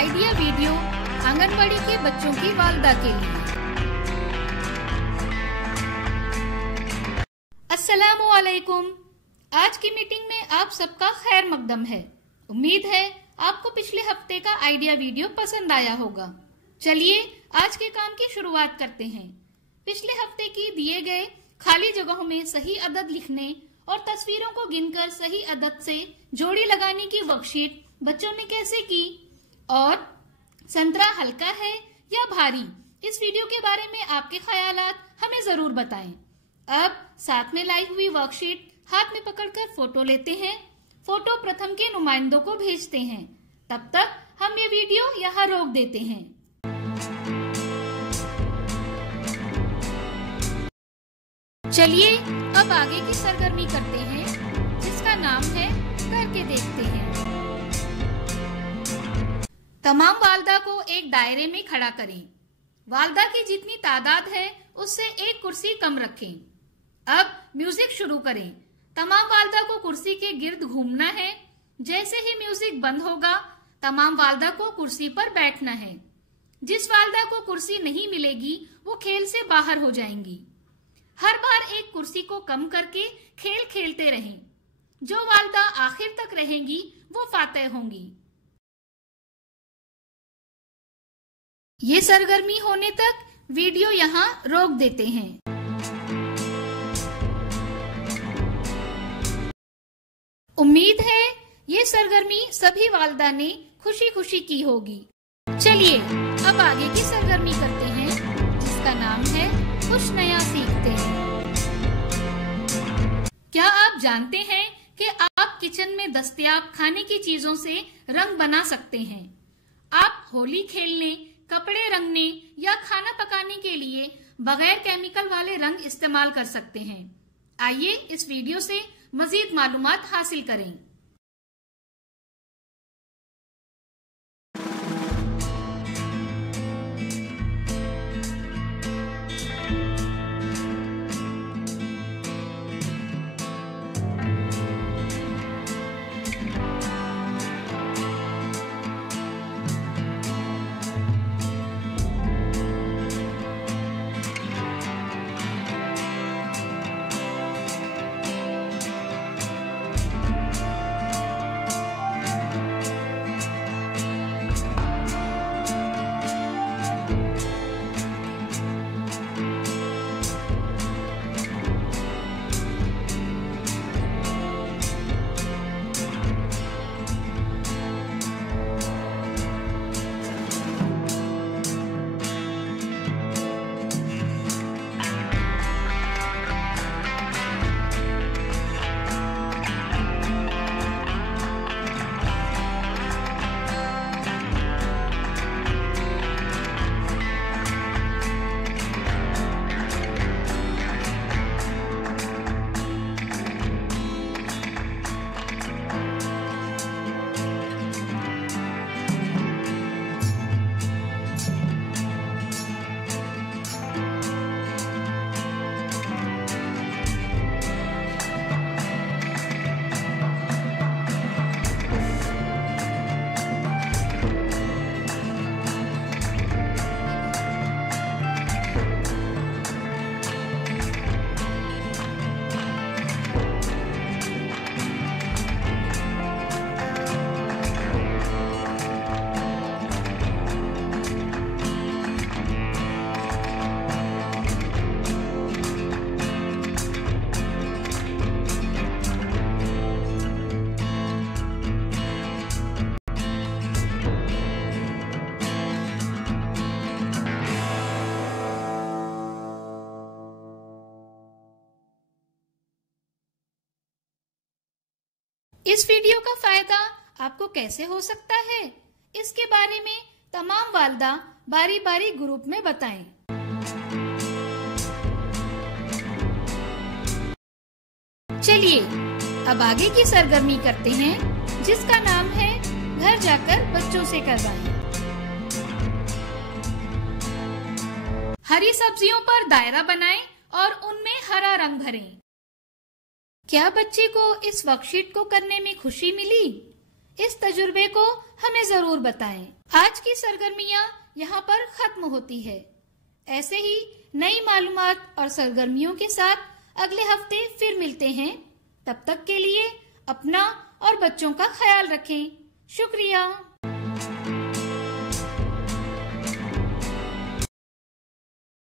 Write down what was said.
Idea video anganwadi के बच्चों की वालदा के लिए। अस्सलामु अलैकुम। आज की मीटिंग में आप सबका खैर मकदम है। उम्मीद है आपको पिछले हफ्ते का आइडिया वीडियो पसंद आया होगा। चलिए आज के काम की शुरुआत करते हैं। पिछले हफ्ते की दिए गए खाली जगहों में सही अदद लिखने और तस्वीरों को गिनकर सही अदद से जोड़ी लगाने की वर्कशीट बच्चों ने कैसे की और संतरा हल्का है या भारी, इस वीडियो के बारे में आपके ख्यालात हमें जरूर बताएं। अब साथ में लाई हुई वर्कशीट हाथ में पकड़कर फोटो लेते हैं। फोटो प्रथम के नुमाइंदों को भेजते हैं। तब तक हम ये वीडियो यहाँ रोक देते हैं। चलिए अब आगे की सरगर्मी करते हैं, जिसका नाम है करके देखते हैं। तमाम वालदा को एक दायरे में खड़ा करें। वालदा की जितनी तादाद है उससे एक कुर्सी कम रखें। अब म्यूजिक शुरू करें। तमाम वालदा को कुर्सी के गिर्द घूमना है। जैसे ही म्यूजिक बंद होगा तमाम वालदा को कुर्सी पर बैठना है। जिस वालदा को कुर्सी नहीं मिलेगी वो खेल से बाहर हो जाएंगी। हर बार एक कुर्सी को कम करके खेल खेलते रहें। जो वालदा आखिर तक रहेंगी वो फातेह होंगी। ये सरगर्मी होने तक वीडियो यहाँ रोक देते हैं। उम्मीद है ये सरगर्मी सभी वालदा ने खुशी खुशी की होगी। चलिए अब आगे की सरगर्मी करते हैं, जिसका नाम है कुछ नया सीखते हैं। क्या आप जानते हैं कि आप किचन में दस्तयाब खाने की चीजों से रंग बना सकते हैं? आप होली खेलने, कपड़े रंगने या खाना पकाने के लिए बगैर केमिकल वाले रंग इस्तेमाल कर सकते हैं। आइए इस वीडियो से मजीद मालूमात हासिल करें। इस वीडियो का फायदा आपको कैसे हो सकता है, इसके बारे में तमाम वालदा बारी बारी ग्रुप में बताएं। चलिए अब आगे की सरगर्मी करते हैं, जिसका नाम है घर जाकर बच्चों से करवाएं। हरी सब्जियों पर दायरा बनाएं और उनमें हरा रंग भरें। क्या बच्चे को इस वर्कशीट को करने में खुशी मिली? इस तजुर्बे को हमें जरूर बताएं। आज की सरगर्मियां यहाँ पर खत्म होती है। ऐसे ही नई मालूमात और सरगर्मियों के साथ अगले हफ्ते फिर मिलते हैं। तब तक के लिए अपना और बच्चों का ख्याल रखें। शुक्रिया।